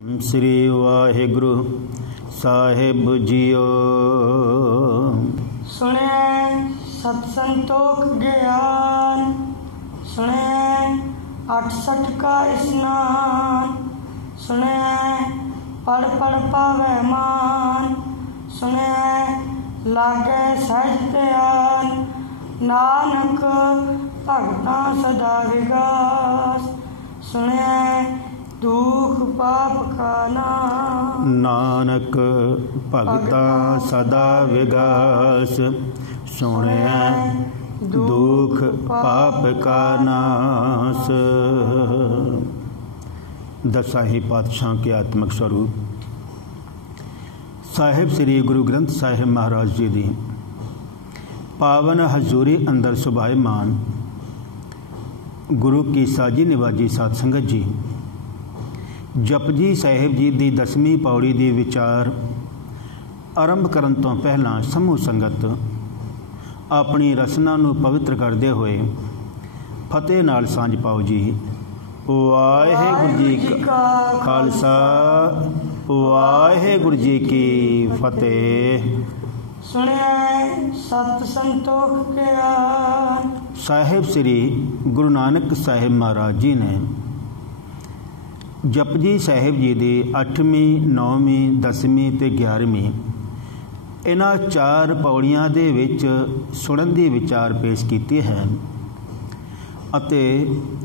श्री वाहिगुरु साहिब जियो। सुने सत्संतोख ज्ञान, सुने 68 का स्नान, सुने पढ़ पढ़ पावे मान, सुने लागे सहज ध्यान, नानक भगता सदा विगास, सुने दुख पाप का नाश। नानक भगता सदा विगास, सुने दुख पाप का नाश। दसां ही पातशाह के आत्मक स्वरूप साहिब श्री गुरु ग्रंथ साहिब महाराज जी दी पावन हजूरी अंदर सुभाईमान गुरु की साजी निवाजी साध संगत जी, जपजी साहिब जी की 10वीं पौड़ी की विचार आरंभ करन तो पहला समूह संगत अपनी रसना नूं पवित्र करते हुए फतेह नाल सांझ पाओ जी। वाहिगुरू जी का खालसा, वाहिगुरू जी की फतेह। सुनिए सत संतोख ज्ञान। साहिब श्री गुरु नानक साहिब महाराज जी ने जपजी साहिब जी की 8वीं 9वीं 10वीं ते 11वीं इन्हां 4 पौड़ियां दे विच सुणन दी विचार पेश कीती है अते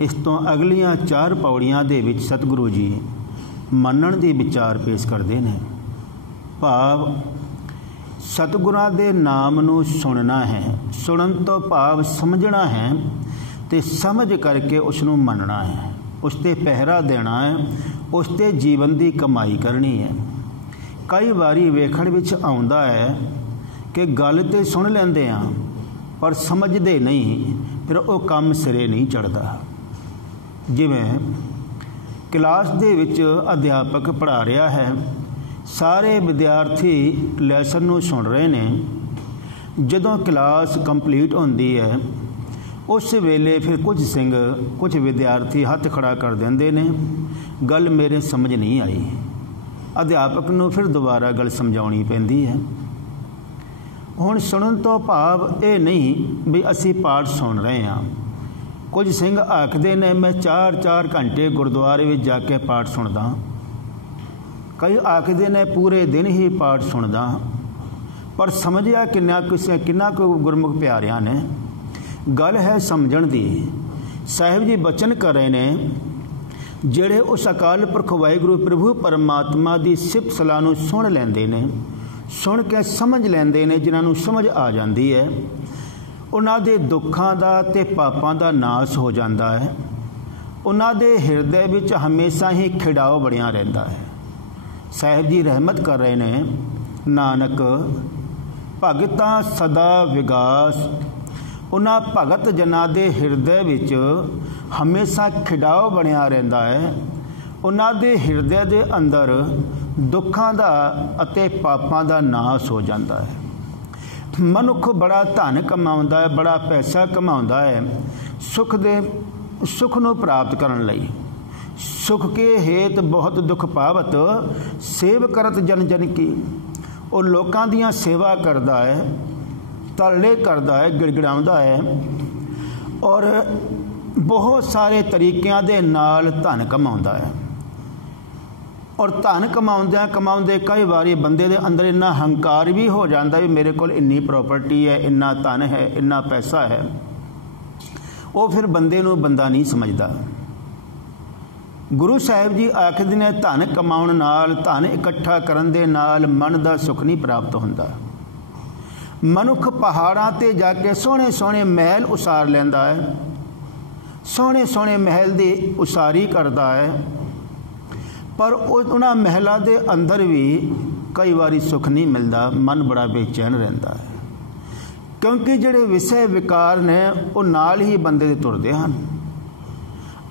इस तो अगलियां 4 पौड़ियां दे विच सतगुरु जी मनण दी विचार पेश करते हैं। भाव सतगुरां दे नाम नूं सुनना है, सुनन तो भाव समझना है ते समझ करके उसनूं मनना है, उसते पहरा देना है, उसते जीवन की कमाई करनी है। कई बारी वेखण विच आउंदा है कि गल तो सुन लेंदे आ पर समझते नहीं, फिर वो काम सिरे नहीं चढ़ता। जिवें क्लास दे विच अध्यापक पढ़ा रहा है, सारे विद्यार्थी लैसन नूं सुन रहे ने, जदों क्लास कंप्लीट होंदी है उस वेले फिर कुछ सिंह कुछ विद्यार्थी हथ खड़ा कर देंदे ने, गल मेरे समझ नहीं आई। अध्यापक नूं फिर दोबारा गल समझाउणी पैंदी है। हुण सुनन तो भाव ये नहीं भी असी पाठ सुन रहे हाँ। कुछ सिंह आखदे ने मैं 4-4 घंटे गुरुद्वारे में जाके पाठ सुनदा, कई आखदे ने पूरे दिन ही पाठ सुनदा, पर समझिया किन्ना को गुरमुख प्यारियां ने। गल है समझण दी। साहिब जी बचन कर रहे ने, ਜਿਹੜੇ उस अकाल पुरख वाहिगुरू प्रभु परमात्मा की सिफत सलाह नूं सुन लैंदे ने, सुन के समझ लैंदे ने, जिन्हां नूं समझ आ जाती है, उन्हां दे दुखां दा ते पापां दा नाश हो जाता है। उन्हां दे हिरदे विच हमेशा ही खिड़ाव बणिया रहिंदा है। साहिब जी रहमत कर रहे ने, नानक भगतां सदा विगास, उन्हां भगत जनां दे हिरदे विच हमेशा खिड़ाव बनिया रहिंदा है। उन्हां दे हिरदे दे अंदर दुखां दा अते पापां दा नाश हो जाता है। मनुख बड़ा धन कमाउंदा है, बड़ा पैसा कमाउंदा है सुख नूं प्राप्त करन लई। सुख के हेत बहुत दुख पावत, सेव करत जन जन की। वो लोकां दियां सेवा करदा है, तरले करदा है, गिड़गिड़ाउंदा है और बहुत सारे तरीक़िਆਂ दे नाल धन कमाउंदा है। और धन कमाउंदे कई बारी बंदे दे अंदर इन्ना हंकार भी हो जाता है, मेरे कोल इन्नी प्रॉपर्टी है, इन्ना धन है, इन्ना पैसा है। वो फिर बंदे नूं बंदा नहीं समझदा। गुरु साहिब जी आखदे ने, धन कमाउण नाल, धन इकट्ठा करन दे नाल मन दा सुख नहीं प्राप्त हुंदा। मनुख पहाड़ां ते जाके सोहणे सोहणे महल उसार लैंदा है, सोहणे सोहणे महल की उसारी करता है, पर उन्हां महलों के अंदर भी कई बारी सुख नहीं मिलता, मन बड़ा बेचैन रहता है। क्योंकि जिहड़े विषय विकार ने वो नाल ही बंदे दे तुरदे हन।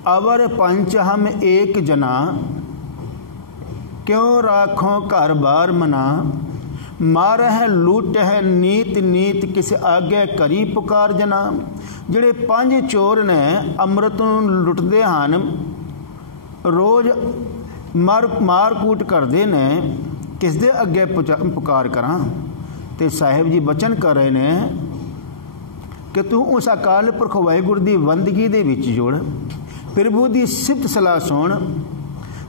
अवर पंच हम एक जना, क्यों राखों घर बार मना, मार है लूट है नीत नीत, किस आगे करी पुकार जना। जिहड़े 5 चोर ने अमृत नूं लुटदे हन, रोज़ मारकूट करते ने, किस दे अगे पुकार करा। तो साहिब जी बचन कर रहे ने कि तू उस अकाल पुरख वाहिगुरू की बंदगी दे विच जुड़, प्रभु की सिफत सलाह सुन,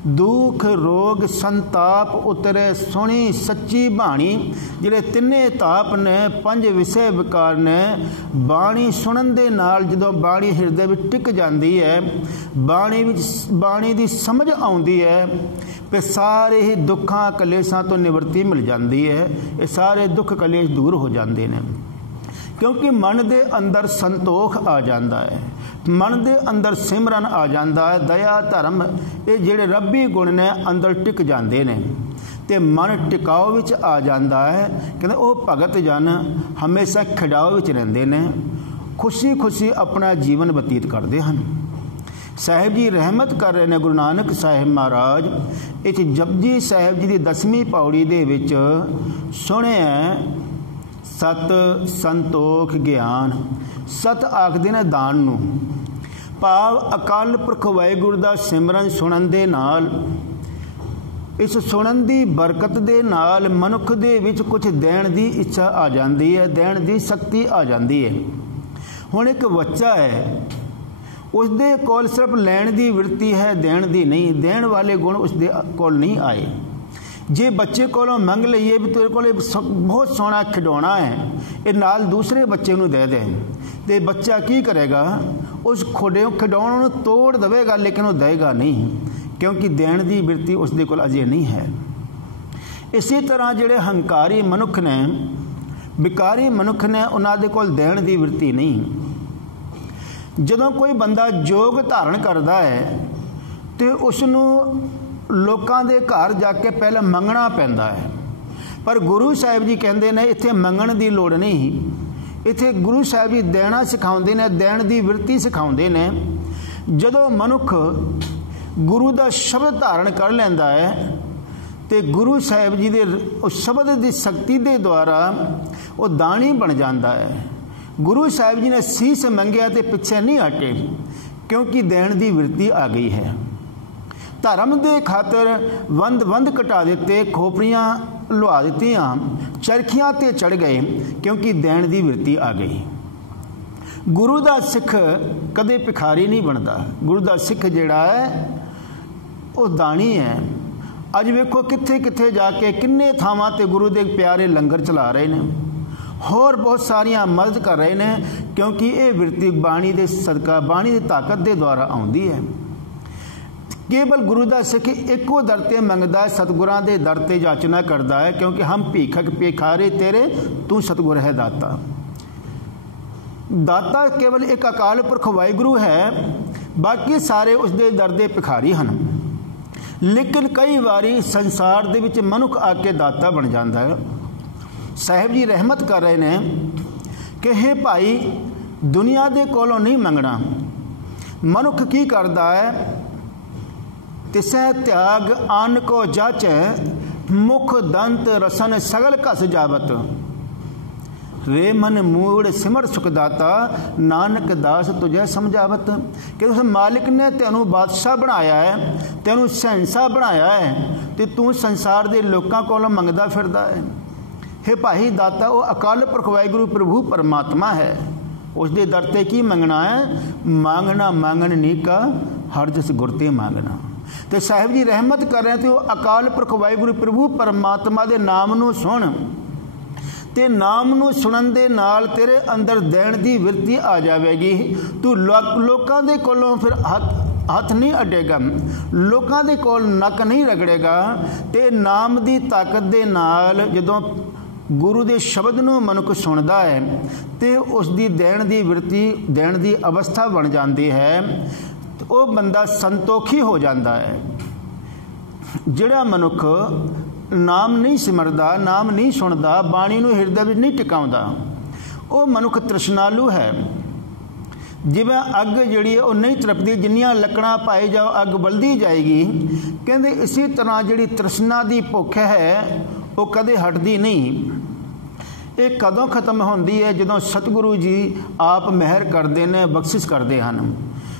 दुख रोग संताप उतरे सोहनी सच्ची बाणी। जिहड़े तिन्ने ताप ने, 5 विषय विकार ने, बाणी सुनन दे नाल जदों बाणी हिरदे विच टिक जाती है, बाणी दी समझ आउंदी है, फिर सारे ही दुखों कलेशां तो निवृत्ति मिल जाती है। ये सारे दुख कलेश दूर हो जाते हैं, क्योंकि मन दे अंदर संतोख आ जाता है, मन दे अंदर सिमरन आ जाता है। दया धर्म ये जिहड़े रब्बी गुण ने अंदर टिक जाते हैं, तो मन टिकाव विच आ जाता है। कहते वो भगत जन हमेशा खिड़ाव विच रहिंदे ने, खुशी खुशी अपना जीवन बतीत करते हैं। साहिब जी रहमत कर रहे हैं गुरु नानक साहिब महाराज इस जपजी साहिब जी की 10वीं पौड़ी दे विच सुने सत संतोख ज्ञान। सत आखदे ने दान नूं, भाव अकाल पुरख वाहिगुरू दा सिमरन सुनन दे नाल, इस सुनन दी बरकत दे नाल मनुख दे विच कुछ देण दी इच्छा आ जाती है, देण दी शक्ति आ जाती है। हुण एक बच्चा है, उसदे कोल सिर्फ लैण दी वृत्ति है, देण दी नहीं। देण वाले गुण उसदे कोल नहीं आए। जे बच्चे कोलों मंग लईए भी तेरे कोल बहुत सोहना खिडौना है, ये नाल दूसरे बच्चे नूं दे दे, तो बच्चा की करेगा? उस खिडौने नूं तोड़ देवेगा, लेकिन वो देगा नहीं, क्योंकि देण दी वृत्ति उसदे कोल अजे नहीं है। इसी तरह जिहड़े हंकारी मनुख ने, विकारी मनुख ने, उन्हां दे कोल देण दी वृत्ति नहीं। जदों कोई बंदा जोग धारण करता है तो उसनूं लोकां दे घर जाके पहले मंगना पैंदा है, पर गुरु साहिब जी कहते हैं इत्थे मंगण दी लोड़ नहीं। इत्थे गुरु साहिब जी देना सिखाउंदे ने, देण दी वृत्ति सिखाउंदे ने। जदों मनुख गुरु दा शब्द धारण कर लैंदा है तो गुरु साहिब जी दे उस शब्द की शक्ति के द्वारा वो दानी बन जाता है। गुरु साहिब जी ने सीस मंगया तो पिछे नहीं हटे, क्योंकि देण दी वृत्ति आ गई है। धर्म दे खातर वंद वंद कटा दिते, खोपड़ियां लुआ दित्तियां, चरखियां ते चढ़ गए, क्योंकि देण दी वृत्ति आ गई। गुरु दा सिख कदे भिखारी नहीं बनता। गुरु दा सिख जिहड़ा है वो दानी है। अज वेखो कित्थे कित्थे जाके किन्ने थावां ते गुरु दे प्यारे लंगर चला रहे हैं, होर बहुत सारियां मदद कर रहे हैं, क्योंकि ये वृत्ति बाणी दे सदका, बाणी की ताकत के द्वारा आउंदी है। केवल गुरु दा सिख एको दर ते मंगदा है, सतगुरां दे दर ते याचना करता है, क्योंकि हम भीखक भिखारी तेरे, तू सतगुर है दाता। दाता केवल एक अकाल पुरख वाहिगुरू है, बाकी सारे उसके दर दे भिखारी हैं। लेकिन कई बारी संसार दे विच मनुख आके दाता बन जाता है। साहिब जी रहमत कर रहे हैं कि हे भाई, दुनिया दे कोलों नहीं मंगना। मनुख की करता है? तिसै त्याग अन्न को जाचै, मुख दंत रसन सगल कस जावत। रे मन मूड़ सिमर सुखदाता, नानक दास तुझे समझावत। कि उस मालिक ने तेनू बादशाह बनाया है, तेनू शहंशाह बनाया है, तो तू संसार के लोगों कोलों मंगदा फिरदा है। हे भाई, दाता वो अकाल पुरख वाहिगुरू प्रभु परमात्मा है। उसके दर ते की मंगना है? मांगना मांगन नी का, हर जस गुरते मांगना। तो साहिब जी रहमत कर रहे हैं, तो अकाल पुरख वाहिगुरू प्रभु परमात्मा के नाम नूं सुन, ते नाम नूं सुनन दे नाल तेरे अंदर देण दी वृत्ति आ जाएगी। तू लोकां दे कोलों फिर हथ नहीं अडेगा, लोकां दे कोल नक नहीं रगड़ेगा। ते नाम दी ताकत दे नाल जदों गुरु दे शब्द नूं मनुख सुनदा है, तो उसकी देण दी वृत्ति, देण दी अवस्था बन जाती है, तो वह बंदा संतोखी हो जाता है। जिहड़ा मनुख नाम नहीं सिमरदा, नाम नहीं सुनदा, बाणी नूं हिरदे विच नहीं टिकाउंदा, वह मनुख तृष्णालु है। जिवें अग जिहड़ी वो नहीं तड़पदी, जिन्नियां लकड़ां पाई जाओ अग बलदी जाएगी। कहंदे इसी तरह जिहड़ी तृष्णा दी भुख है वो कदे हटदी नहीं। ये कदों खत्म होंदी है? जदों सतगुरु जी आप मेहर करते हैं, बख्शिश करते हैं।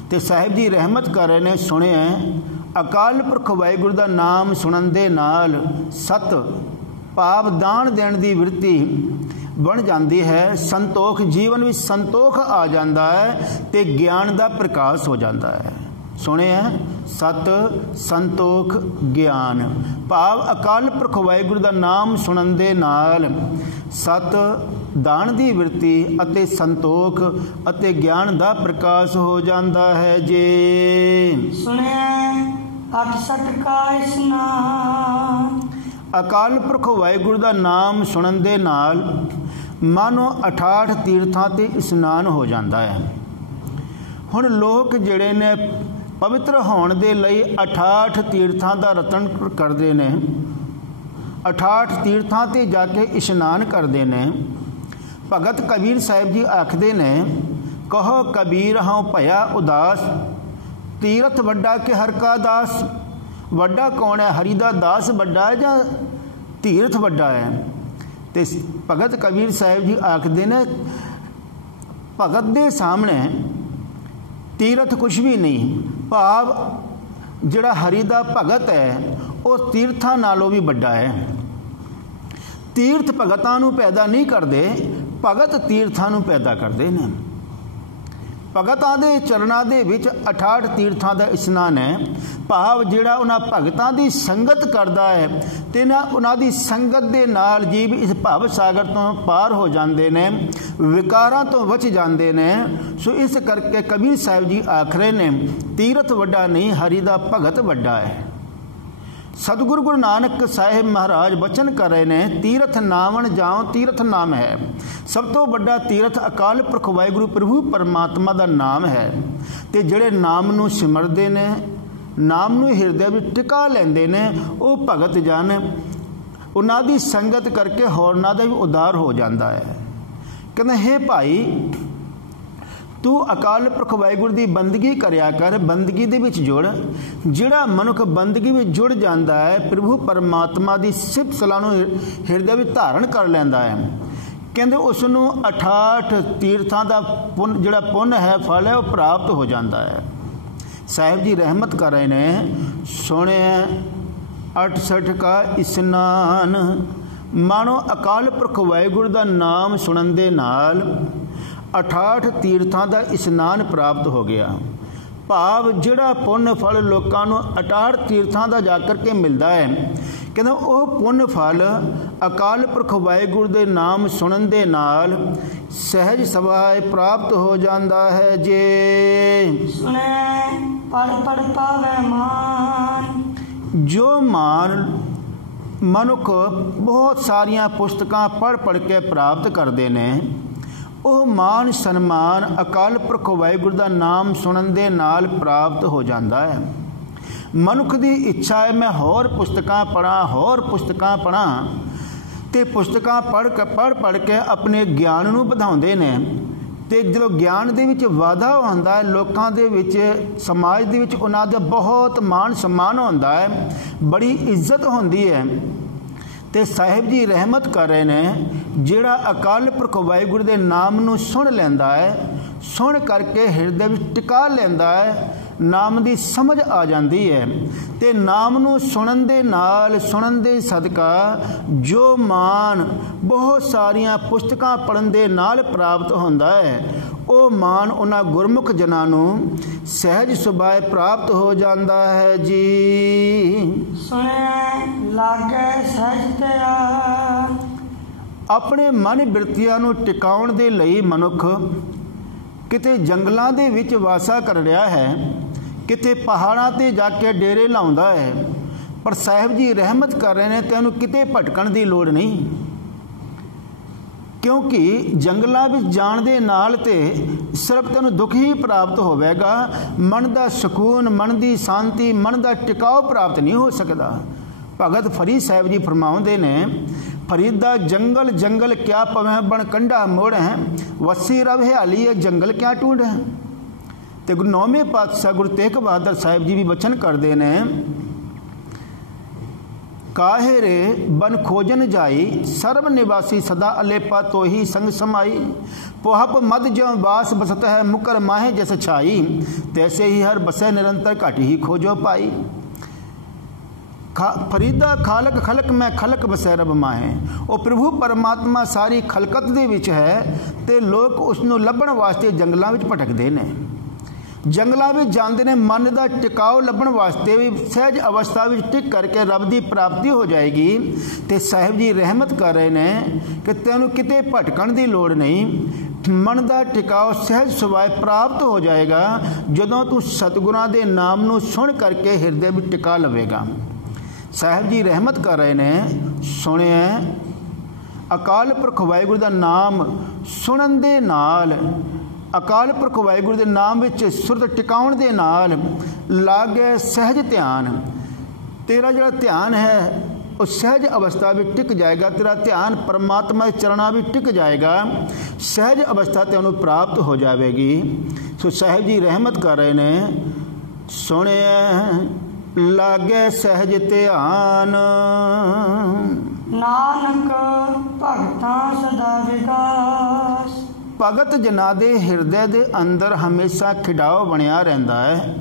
तो साहिब जी रहमत कर रहे हैं, सुने ਅਕਾਲ ਪੁਰਖ ਵਾਹਿਗੁਰੂ ਦਾ ਨਾਮ ਸੁਣਨ ਦੇ ਨਾਲ ਸਤ ਭਾਵ ਦਾਨ ਦੇਣ ਦੀ ਬਿਰਤੀ ਬਣ ਜਾਂਦੀ ਹੈ। ਸੰਤੋਖ, ਜੀਵਨ ਵਿੱਚ ਸੰਤੋਖ ਆ ਜਾਂਦਾ ਹੈ ਤੇ ਗਿਆਨ ਦਾ ਪ੍ਰਕਾਸ਼ ਹੋ ਜਾਂਦਾ ਹੈ। ਸੁਣਿਆ, ਸਤ ਸੰਤੋਖ ਗਿਆਨ ਭਾਵ ਅਕਾਲ ਪੁਰਖ ਵਾਹਿਗੁਰੂ ਦਾ ਨਾਮ ਸੁਣਨ ਦੇ ਨਾਲ ਸਤ ਦਾਨ ਦੀ ਬਿਰਤੀ ਅਤੇ ਸੰਤੋਖ ਅਤੇ ਗਿਆਨ ਦਾ ਪ੍ਰਕਾਸ਼ ਹੋ ਜਾਂਦਾ ਹੈ ਜੀ। ਸੁਣਿਆ 68 ਕਾ ਇਸ਼ਨਾਨ। ਅਕਾਲ ਪੁਰਖ ਵਾਹਿਗੁਰੂ ਦਾ ਨਾਮ ਸੁਣਨ ਦੇ ਨਾਲ ਮਾਨੋ 68 ਤੀਰਥਾਂ ਤੇ ਇਸ਼ਨਾਨ ਹੋ ਜਾਂਦਾ ਹੈ। ਹੁਣ ਲੋਕ ਜਿਹੜੇ ਨੇ ਪਵਿੱਤਰ ਹੋਣ ਦੇ ਲਈ 68 ਤੀਰਥਾਂ ਦਾ ਰਤਨ ਕਰਦੇ ਨੇ, 68 ਤੀਰਥਾਂ ਤੇ ਜਾ ਕੇ ਇਸ਼ਨਾਨ ਕਰਦੇ ਨੇ। ਭਗਤ ਕਬੀਰ ਸਾਹਿਬ ਜੀ ਆਖਦੇ ਨੇ, ਕਹੋ ਕਬੀਰ ਹਾਂ ਭਇਆ ਉਦਾਸ, ਤੀਰਥ ਵੱਡਾ ਕਿ ਹਰ ਕਾ ਦਾਸ। ਵੱਡਾ ਕੌਣ ਹੈ, ਹਰੀ ਦਾ ਦਾਸ ਵੱਡਾ ਹੈ ਜਾਂ ਤੀਰਥ ਵੱਡਾ ਹੈ? ਤੇ ਭਗਤ ਕਬੀਰ ਸਾਹਿਬ ਜੀ ਆਖਦੇ ਨੇ, ਭਗਤ ਦੇ ਸਾਹਮਣੇ ਤੀਰਥ ਕੁਛ ਵੀ ਨਹੀਂ। ਭਾਵ ਜਿਹੜਾ ਹਰੀ ਦਾ ਭਗਤ ਹੈ ਉਹ ਤੀਰਥਾਂ ਨਾਲੋਂ ਵੀ ਵੱਡਾ ਹੈ। ਤੀਰਥ ਭਗਤਾਂ ਨੂੰ ਪੈਦਾ ਨਹੀਂ ਕਰਦੇ, ਭਗਤ ਤੀਰਥਾਂ ਨੂੰ ਪੈਦਾ ਕਰਦੇ ਨੇ। ਭਗਤਾਂ ਦੇ ਚਰਨਾਂ ਦੇ ਵਿੱਚ 68 ਤੀਰਥਾਂ ਦਾ ਇਸ਼ਨਾਨ ਹੈ। ਭਾਵ ਜਿਹੜਾ ਉਹਨਾਂ ਭਗਤਾਂ ਦੀ ਸੰਗਤ ਕਰਦਾ ਹੈ ਤੇ ਨਾ ਉਹਨਾਂ ਦੀ ਸੰਗਤ ਦੇ ਨਾਲ ਜੀਵ ਇਸ ਭਵ ਸਾਗਰ ਤੋਂ ਪਾਰ ਹੋ ਜਾਂਦੇ ਨੇ, ਵਿਕਾਰਾਂ ਤੋਂ ਬਚ ਜਾਂਦੇ ਨੇ। ਸੋ ਇਸ ਕਰਕੇ ਕਬੀਰ ਸਾਹਿਬ ਜੀ ਆਖ ਰਹੇ ਨੇ, ਤੀਰਥ ਵੱਡਾ ਨਹੀਂ, ਹਰੀ ਦਾ ਭਗਤ ਵੱਡਾ ਹੈ। ਸਤਿਗੁਰੂ ਗੁਰੂ ਨਾਨਕ ਸਾਹਿਬ ਮਹਾਰਾਜ ਬਚਨ ਕਰ ਰਹੇ ਨੇ, ਤੀਰਥ ਨਾਵਣ ਜਾਉ ਤੀਰਥ ਨਾਮ ਹੈ। ਸਭ ਤੋਂ ਵੱਡਾ ਤੀਰਥ ਅਕਾਲ ਪੁਰਖ ਵਾਹਿਗੁਰੂ ਪ੍ਰਭੂ ਪਰਮਾਤਮਾ ਦਾ ਨਾਮ ਹੈ। ਤੇ ਜਿਹੜੇ ਨਾਮ ਨੂੰ ਸਿਮਰਦੇ ਨੇ, ਨਾਮ ਨੂੰ ਹਿਰਦੇ ਵਿੱਚ ਟਿਕਾ ਲੈਂਦੇ ਨੇ, ਉਹ ਭਗਤ ਜਨ, ਉਹਨਾਂ ਦੀ ਸੰਗਤ ਕਰਕੇ ਹੋਰਨਾਂ ਦਾ ਵੀ ਉਦਾਰ ਹੋ ਜਾਂਦਾ ਹੈ। ਕਹਿੰਦੇ, ਹੇ ਭਾਈ ਤੂੰ ਅਕਾਲ ਪੁਰਖ ਵਾਹਿਗੁਰੂ ਦੀ ਬੰਦਗੀ ਕਰਿਆ ਕਰ, ਬੰਦਗੀ ਦੇ ਵਿੱਚ ਜੁੜ। ਜਿਹੜਾ ਮਨੁੱਖ ਬੰਦਗੀ ਵਿੱਚ ਜੁੜ ਜਾਂਦਾ ਹੈ, ਪ੍ਰਭੂ ਪਰਮਾਤਮਾ ਦੀ ਸਿਫਤ ਸਲਾਹ ਨੂੰ ਹਿਰਦੇ ਵਿੱਚ ਧਾਰਨ ਕਰ ਲੈਂਦਾ ਹੈ। ਕਹਿੰਦੇ ਉਸ ਨੂੰ 68 ਤੀਰਥਾਂ ਦਾ ਪੁੰਨ, ਜਿਹੜਾ ਪੁੰਨ ਹੈ, ਫਲ ਹੈ, ਉਹ ਪ੍ਰਾਪਤ ਹੋ ਜਾਂਦਾ ਹੈ। ਸਾਹਿਬ ਜੀ ਰਹਿਮਤ ਕਰ ਰਹੇ ਨੇ, ਸੁਣਿਆ 68 ਕਾ ਇਸ਼ਨਾਨ। ਮਾਨੋ ਅਕਾਲ ਪੁਰਖ ਵਾਹਿਗੁਰੂ ਦਾ ਨਾਮ ਸੁਣਨ ਦੇ ਨਾਲ 68 ਤੀਰਥਾਂ ਦਾ ਇਸ਼ਨਾਨ ਪ੍ਰਾਪਤ ਹੋ ਗਿਆ। ਭਾਵ ਜਿਹੜਾ ਪੁੰਨ ਫਲ ਲੋਕਾਂ ਨੂੰ 68 ਤੀਰਥਾਂ ਦਾ ਜਾ ਕਰਕੇ ਮਿਲਦਾ ਹੈ, ਕਹਿੰਦਾ ਉਹ ਪੁੰਨ ਫਲ ਅਕਾਲ ਪੁਰਖ ਵਾਹਿਗੁਰੂ ਦੇ ਨਾਮ ਸੁਣਨ ਦੇ ਨਾਲ ਸਹਿਜ ਸੁਭਾਏ ਪ੍ਰਾਪਤ ਹੋ ਜਾਂਦਾ ਹੈ ਜੇ। ਸੁਣੇ ਪੜ ਪੜ ਪਾਵੇ ਮਾਨ। ਜੋ ਮਾਨ ਮਨੁੱਖ ਬਹੁਤ ਸਾਰੀਆਂ ਪੁਸਤਕਾਂ ਪੜ੍ਹ ਪੜ੍ਹ ਕੇ ਪ੍ਰਾਪਤ ਕਰਦੇ ਨੇ, ਉਹ ਮਾਨ ਸਨਮਾਨ ਅਕਾਲ ਪੁਰਖ ਵਾਹਿਗੁਰੂ ਦਾ ਨਾਮ ਸੁਣਨ ਦੇ ਨਾਲ ਪ੍ਰਾਪਤ ਹੋ ਜਾਂਦਾ ਹੈ। ਮਨੁੱਖ ਦੀ ਇੱਛਾ ਹੈ ਮੈਂ ਹੋਰ ਪੁਸਤਕਾਂ ਪੜ੍ਹਾਂ, ਹੋਰ ਪੁਸਤਕਾਂ ਪੜ੍ਹਾਂ, ਤੇ ਪੁਸਤਕਾਂ ਪੜ੍ਹ ਕੇ ਆਪਣੇ ਗਿਆਨ ਨੂੰ ਵਧਾਉਂਦੇ ਨੇ। ਤੇ ਜਦੋਂ ਗਿਆਨ ਦੇ ਵਿੱਚ ਵਾਧਾ ਹੁੰਦਾ ਹੈ, ਲੋਕਾਂ ਦੇ ਵਿੱਚ, ਸਮਾਜ ਦੇ ਵਿੱਚ ਉਹਨਾਂ ਦਾ ਬਹੁਤ ਮਾਣ ਸਨਮਾਨ ਹੁੰਦਾ ਹੈ, ਬੜੀ ਇੱਜ਼ਤ ਹੁੰਦੀ ਹੈ। ਤੇ ਸਾਹਿਬ ਜੀ ਰਹਿਮਤ ਕਰ ਰਹੇ ਨੇ, ਜਿਹੜਾ ਅਕਾਲ ਪੁਰਖ ਵਾਹਿਗੁਰੂ ਦੇ ਨਾਮ ਨੂੰ ਸੁਣ ਲੈਂਦਾ ਹੈ, ਸੁਣ ਕਰਕੇ ਹਿਰਦੇ ਵਿੱਚ ਟਿਕਾ ਲੈਂਦਾ ਹੈ, ਨਾਮ ਦੀ ਸਮਝ ਆ ਜਾਂਦੀ ਹੈ। ਤੇ ਨਾਮ ਨੂੰ ਸੁਣਨ ਦੇ ਨਾਲ, ਸੁਣਨ ਦੇ ਸਦਕਾ ਜੋ ਮਾਨ ਬਹੁਤ ਸਾਰੀਆਂ ਪੁਸਤਕਾਂ ਪੜ੍ਹਨ ਦੇ ਨਾਲ ਪ੍ਰਾਪਤ ਹੁੰਦਾ ਹੈ, ਉਹ ਮਾਨ ਉਹਨਾਂ ਗੁਰਮੁਖ ਜਨਾਂ ਨੂੰ ਸਹਿਜ ਸੁਭਾਏ ਪ੍ਰਾਪਤ ਹੋ ਜਾਂਦਾ ਹੈ ਜੀ। ਸੁਣਿਆ ਲਾਗੇ ਸਹਿਜ ਤਿਆਰ। ਆਪਣੇ ਮਨ ਬਿਰਤੀਆਂ ਨੂੰ ਟਿਕਾਉਣ ਦੇ ਲਈ ਮਨੁੱਖ ਕਿਤੇ ਜੰਗਲਾਂ ਦੇ ਵਿੱਚ ਵਾਸਾ ਕਰ ਰਿਹਾ ਹੈ, ਕਿਤੇ ਪਹਾੜਾਂ ਤੇ ਜਾ ਕੇ ਡੇਰੇ ਲਾਉਂਦਾ ਹੈ, ਪਰ ਸਾਹਿਬ ਜੀ ਰਹਿਮਤ ਕਰ ਰਹੇ ਨੇ, ਤੈਨੂੰ ਕਿਤੇ ਭਟਕਣ ਦੀ ਲੋੜ ਨਹੀਂ। ਕਿਉਂਕਿ ਜੰਗਲਾਂ ਵਿੱਚ ਜਾਣ ਦੇ ਨਾਲ ਤੇ ਸਿਰਫ ਤੈਨੂੰ ਦੁੱਖ ਹੀ ਪ੍ਰਾਪਤ ਹੋਵੇਗਾ, ਮਨ ਦਾ ਸਕੂਨ, ਮਨ ਦੀ ਸ਼ਾਂਤੀ, ਮਨ ਦਾ ਟਿਕਾਓ ਪ੍ਰਾਪਤ ਨਹੀਂ ਹੋ ਸਕਦਾ। ਭਗਤ ਫਰੀਦ ਸਾਹਿਬ ਜੀ ਫਰਮਾਉਂਦੇ ਨੇ, ਫਰੀਦਾ ਜੰਗਲ ਜੰਗਲ ਕਿਆ ਪਵੇਂ ਬਣ ਕੰਢਾ ਮੋੜ ਹੈ, ਵਸੀ ਰਵ ਹਿਆਲੀ ਜੰਗਲ ਕਿਆ ਟੂੜ ਹੈ। ਤੇ ਗੁਰੂ ਨੌਵੇਂ ਪਾਤਸ਼ਾਹ ਗੁਰੂ ਤੇਗ ਬਹਾਦਰ ਸਾਹਿਬ ਜੀ ਵੀ ਬਚਨ ਕਰਦੇ ਨੇ, ਕਾਹੇ ਰੇ ਬਨ ਖੋਜਨ ਜਾਈ, ਸਰਬ ਨਿਵਾਸੀ ਸਦਾ ਅਲੇਪਾ ਤੋਹੀ ਸੰਗ ਸਮਾਈ। पोहप मद ज्यों वास बसत है, मुकर माहे जैसे छाई, तैसे ही हर बसे निरंतर घट ही खोजो पाई। ਫਰੀਦਾ ਖਾਲਕ ਖਲਕ ਮੈਂ ਖਲਕ ਵਸੈ ਰਬ ਮਾਹੇ। ਉਹ ਪ੍ਰਭੂ ਪਰਮਾਤਮਾ ਸਾਰੀ ਖਲਕਤ ਦੇ ਵਿੱਚ ਹੈ ਤੇ ਲੋਕ ਉਸ ਨੂੰ ਲੱਭਣ ਵਾਸਤੇ ਜੰਗਲਾਂ ਵਿੱਚ ਭਟਕਦੇ ਨੇ, ਜੰਗਲਾਂ ਵਿੱਚ ਜਾਂਦੇ ਨੇ। ਮਨ ਦਾ ਟਿਕਾਓ ਲੱਭਣ ਵਾਸਤੇ ਵੀ ਸਹਿਜ ਅਵਸਥਾ ਵਿੱਚ ਟਿਕ ਕਰਕੇ ਰੱਬ ਦੀ ਪ੍ਰਾਪਤੀ ਹੋ ਜਾਏਗੀ। ਤੇ ਸਾਹਿਬ ਜੀ ਰਹਿਮਤ ਕਰ ਰਹੇ ਨੇ ਕਿ ਤੈਨੂੰ ਕਿਤੇ ਭਟਕਣ ਦੀ ਲੋੜ ਨਹੀਂ। ਮਨ ਦਾ ਟਿਕਾਓ ਸਹਿਜ ਸੁਭਾਅ ਪ੍ਰਾਪਤ ਹੋ ਜਾਏਗਾ ਜਦੋਂ ਤੂੰ ਸਤਿਗੁਰਾਂ ਦੇ ਨਾਮ ਨੂੰ ਸੁਣ ਕਰਕੇ ਹਿਰਦੇ ਵਿੱਚ ਟਿਕਾ ਲਵੇਗਾ। ਸਾਹਿਬ ਜੀ ਰਹਿਮਤ ਕਰ ਰਹੇ ਨੇ, ਸੁਣਿਆ ਅਕਾਲ ਪੁਰਖ ਵਾਹਿਗੁਰੂ ਦਾ ਨਾਮ ਸੁਣਨ ਦੇ ਨਾਲ, ਅਕਾਲ ਪੁਰਖ ਵਾਹਿਗੁਰੂ ਦੇ ਨਾਮ ਵਿੱਚ ਸੁਰਤ ਟਿਕਾਉਣ ਦੇ ਨਾਲ ਲਾਗੇ ਸਹਿਜ ਧਿਆਨ। ਤੇਰਾ ਜਿਹੜਾ ਧਿਆਨ ਹੈ ਉਹ ਸਹਿਜ ਅਵਸਥਾ ਵਿੱਚ ਟਿਕ ਜਾਏਗਾ। ਤੇਰਾ ਧਿਆਨ ਪਰਮਾਤਮਾ ਦੇ ਚਰਨਾਂ ਵਿੱਚ ਟਿਕ ਜਾਏਗਾ। ਸਹਿਜ ਅਵਸਥਾ ਤੈਨੂੰ ਪ੍ਰਾਪਤ ਹੋ ਜਾਵੇਗੀ। ਸੋ ਸਾਹਿਬ ਜੀ ਰਹਿਮਤ ਕਰ ਰਹੇ ਨੇ, ਸੁਣਿਆ ਲਾਗੇ ਸਹਿਜ ਧਿਆਨ। ਨਾਨਕ ਭਗਤਾਂ ਸਦਾ ਵਿਗਾਸ। ਭਗਤ ਜਨਾਂ ਦੇ ਹਿਰਦੇ ਦੇ ਅੰਦਰ ਹਮੇਸ਼ਾ ਖਿਡਾਓ ਬਣਿਆ ਰਹਿੰਦਾ ਹੈ,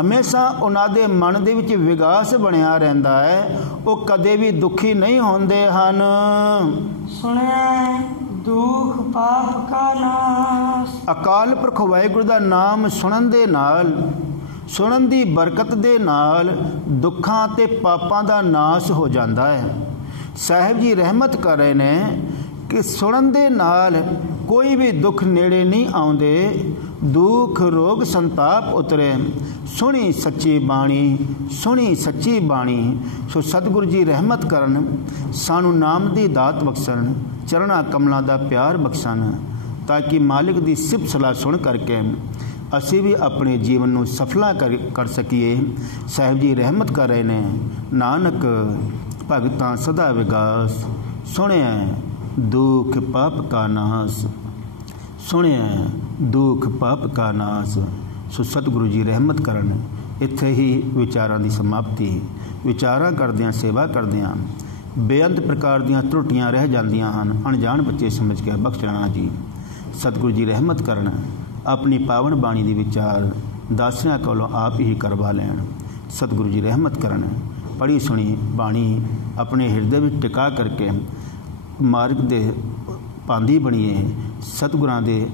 ਹਮੇਸ਼ਾ ਉਹਨਾਂ ਦੇ ਮਨ ਦੇ ਵਿੱਚ ਵਿਗਾਸ ਬਣਿਆ ਰਹਿੰਦਾ ਹੈ। ਉਹ ਕਦੇ ਵੀ ਦੁਖੀ ਨਹੀਂ ਹੁੰਦੇ ਹਨ। ਸੁਣਿਆ ਦੁਖ ਪਾਪ ਕਾ ਨਾਸ। ਅਕਾਲ ਪੁਰਖ ਵਾਹਿਗੁਰੂ ਦਾ ਨਾਮ ਸੁਣਨ ਦੇ ਨਾਲ, ਸੁਣਨ ਦੀ ਬਰਕਤ ਦੇ ਨਾਲ ਦੁੱਖਾਂ ਤੇ ਪਾਪਾਂ ਦਾ ਨਾਸ ਹੋ ਜਾਂਦਾ ਹੈ। ਸਾਹਿਬ ਜੀ ਰਹਿਮਤ ਕਰ ਰਹੇ ਨੇ ਕਿ ਸੁਣਨ ਦੇ ਨਾਲ ਕੋਈ ਵੀ ਦੁੱਖ ਨੇੜੇ ਨਹੀਂ ਆਉਂਦੇ, ਦੁੱਖ ਰੋਗ ਸੰਤਾਪ ਉਤਰੇ। ਸੁਣੀ ਸੱਚੀ ਬਾਣੀ, ਸੁਣੀ ਸੱਚੀ ਬਾਣੀ। ਸੋ ਸਤਿਗੁਰੂ ਜੀ ਰਹਿਮਤ ਕਰਨ, ਸਾਨੂੰ ਨਾਮ ਦੀ ਦਾਤ ਬਖਸ਼ਣ, ਚਰਨਾਂ ਕਮਲਾਂ ਦਾ ਪਿਆਰ ਬਖਸ਼ਣ, ਤਾਂ ਕਿ ਮਾਲਿਕ ਦੀ ਸਿਫਤ ਸਲਾਹ ਸੁਣ ਕਰਕੇ ਅਸੀਂ ਵੀ ਆਪਣੇ ਜੀਵਨ ਨੂੰ ਸਫਲਾ ਕਰ ਸਕੀਏ। ਸਾਹਿਬ ਜੀ ਰਹਿਮਤ ਕਰ ਰਹੇ ਨੇ, ਨਾਨਕ ਭਗਤਾਂ ਸਦਾ ਵਿਗਾਸ। ਸੁਣਿਆ ਦੁੱਖ ਪਾਪ ਕਾ ਨਾਸ, ਸੁਣਿਆ ਦੁੱਖ ਪਾਪ ਕਾ ਨਾਸ। ਸੋ ਸਤਿਗੁਰੂ ਜੀ ਰਹਿਮਤ ਕਰਨ। ਇੱਥੇ ਹੀ ਵਿਚਾਰਾਂ ਦੀ ਸਮਾਪਤੀ। ਵਿਚਾਰਾਂ ਕਰਦਿਆਂ, ਸੇਵਾ ਕਰਦਿਆਂ ਬੇਅੰਤ ਪ੍ਰਕਾਰ ਦੀਆਂ ਤਰੁੱਟੀਆਂ ਰਹਿ ਜਾਂਦੀਆਂ ਹਨ। ਅਣਜਾਣ ਬੱਚੇ ਸਮਝ ਕੇ ਬਖਸ਼ਣਾ ਜੀ। ਸਤਿਗੁਰੂ ਜੀ ਰਹਿਮਤ ਕਰਨ। ਆਪਣੀ ਪਾਵਨ ਬਾਣੀ ਦੇ ਵਿਚਾਰ ਦਾਸਿਆਂ ਕੋਲੋਂ ਆਪ ਹੀ ਕਰਵਾ ਲੈਣ। ਸਤਿਗੁਰੂ ਜੀ ਰਹਿਮਤ ਕਰਨ। ਪੜ੍ਹੀ ਸੁਣੀ ਬਾਣੀ ਆਪਣੇ ਹਿਰਦੇ ਵਿੱਚ ਟਿਕਾ ਕਰਕੇ ਮਾਰਗ ਦੇ ਪਾਂਦੀ ਬਣੀਏ, ਸਤਿਗੁਰਾਂ ਦੇ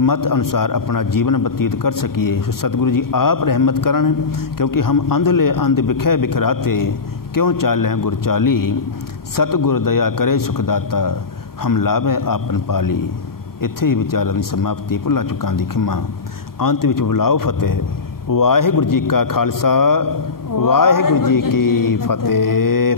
ਮਤ ਅਨੁਸਾਰ ਆਪਣਾ ਜੀਵਨ ਬਤੀਤ ਕਰ ਸਕੀਏ। ਸਤਿਗੁਰੂ ਜੀ ਆਪ ਰਹਿਮਤ ਕਰਨ, ਕਿਉਂਕਿ ਹਮ ਅੰਧਲੇ ਅੰਧ ਬਿਖੈ ਬਿਖਰਾਤੇ, ਕਿਉਂ ਚਾਲੈ ਗੁਰ ਚਾਲੀ। ਸਤਿਗੁਰ ਦਇਆ ਕਰੇ ਸੁਖਦਾਤਾ, ਹਮ ਲਾਭੈ ਆਪਨ ਪਾਲੀ। ਇੱਥੇ ਹੀ ਵਿਚਾਰਾਂ ਦੀ ਸਮਾਪਤੀ। ਭੁੱਲਾਂ ਚੁੱਕਾਂ ਦੀ ਖਿਮਾ। ਅੰਤ ਵਿੱਚ ਬੁਲਾਓ ਫਤਿਹ। ਵਾਹਿਗੁਰੂ ਜੀ ਕਾ ਖਾਲਸਾ, ਵਾਹਿਗੁਰੂ ਜੀ ਕੀ ਫਤਿਹ।